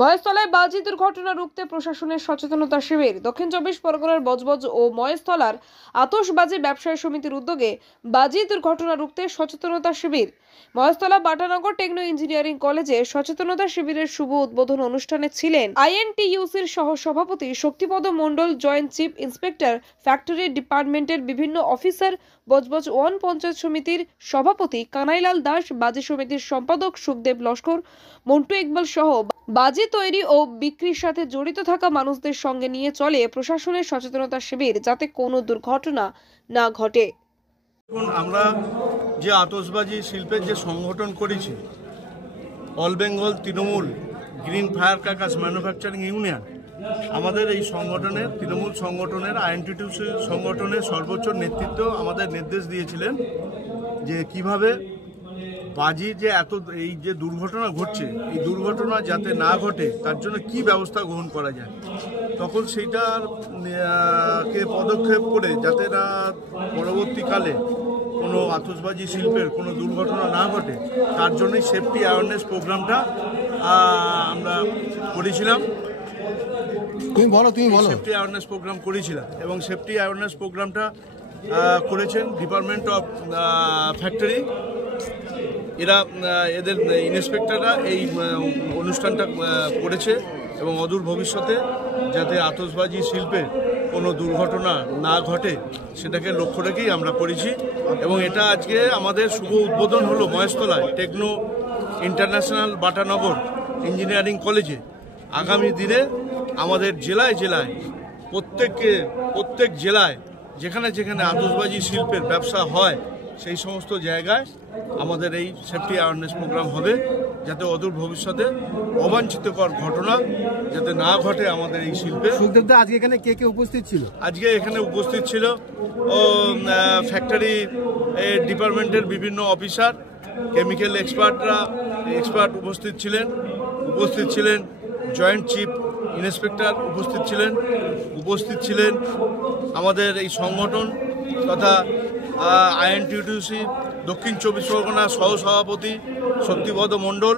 মহেশতলায় বাজি দুর্ঘটনা রুখতে প্রশাসনের সচেতনতা শিবির। দক্ষিণ 24 পরগনার বজবজ ও মহেশতলার আতশবাজি ব্যবসায়ী সমিতির উদ্যোগে বাজি দুর্ঘটনা রুখতে সচেতনতা শিবির। মহেশতলা বাটানগর টেকনো ইঞ্জিনিয়ারিং কলেজে সচেতনতা শিবিরের শুভ উদ্বোধন অনুষ্ঠানে ছিলেন আইএনটিইউসির সহ সভাপতি শক্তিপদ মণ্ডল, জয়েন্ট চিফ ইন্সপেক্টর, ফ্যাক্টরি ডিপার্টমেন্টের বিভিন্ন অফিসার, বজবজ 1 পঞ্চায়েত সমিতির সভাপতি কানাইলাল দাস, বাজি সমিতির সম্পাদক সুখদেব লস্কর, মন্টু ইকবাল সহ বাজি তৈরি ও বিক্রির সাথে জড়িত থাকা মানুষদের সঙ্গে নিয়ে চলে প্রশাসনের সচেতনতা শিবির, যাতে কোনো দুর্ঘটনা না ঘটে। আমরা যে আতশবাজি শিল্পের যে সংগঠন করেছি, all Bengal Trinamool green fire crackers manufacturing union, আমাদের এই সংগঠনের তৃণমূল সংগঠনের আইএনটিটিউসি সংগঠনের সর্বোচ্চ নেতৃত্ব আমাদের নির্দেশ দিয়েছিলেন যে কিভাবে বাজি যে এই যে দুর্ঘটনা ঘটছে, এই দুর্ঘটনা যাতে না ঘটে তার জন্য কি ব্যবস্থা গ্রহণ করা যায়। তখন সেইটার কে পদক্ষেপ করে যাতে না পরবর্তীকালে কোনো আতশবাজি শিল্পের কোনো দুর্ঘটনা না ঘটে, তার জন্যই সেফটি অ্যাওয়ারনেস প্রোগ্রামটা আমরা করেছিলাম। সেফটি অ্যাওয়ারনেস প্রোগ্রাম করেছিলাম এবং সেফটি অ্যাওয়ারনেস প্রোগ্রামটা করেছেন ডিপার্টমেন্ট অফ ফ্যাক্টরি। এদের ইন্সপেক্টররা এই অনুষ্ঠানটা করেছে এবং অদূর ভবিষ্যতে যাতে আতশবাজি শিল্পে কোনো দুর্ঘটনা না ঘটে সেটাকে লক্ষ্য রেখেই আমরা করেছি। এবং এটা আজকে আমাদের শুভ উদ্বোধন হলো মহেশতলায় টেকনো ইন্টারন্যাশনাল বাটানগর ইঞ্জিনিয়ারিং কলেজে। আগামী দিনে আমাদের জেলায় জেলায় প্রত্যেক জেলায় যেখানে যেখানে আতশবাজি শিল্পের ব্যবসা হয় সেই সমস্ত জায়গায় আমাদের এই সেফটি অ্যাওয়ারনেস প্রোগ্রাম হবে, যাতে অদূর ভবিষ্যতে অবাঞ্ছিতকর ঘটনা যাতে না ঘটে আমাদের এই শিল্পে। সুখদেবদা, আজকে এখানে কে কে উপস্থিত ছিল? আজকে এখানে উপস্থিত ছিল ফ্যাক্টরি ডিপার্টমেন্টের বিভিন্ন অফিসার, কেমিক্যাল এক্সপার্ট উপস্থিত ছিলেন জয়েন্ট চিফ ইন্সপেক্টর উপস্থিত ছিলেন আমাদের এই সংগঠন তথা আইএনটিটিউসি দক্ষিণ 24 পরগনা সহ সভাপতি শক্তিপদ মণ্ডল।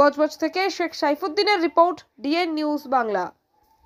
বজবজ থেকে শেখ সাইফুদ্দিনের রিপোর্ট, ডিএন নিউজ বাংলা।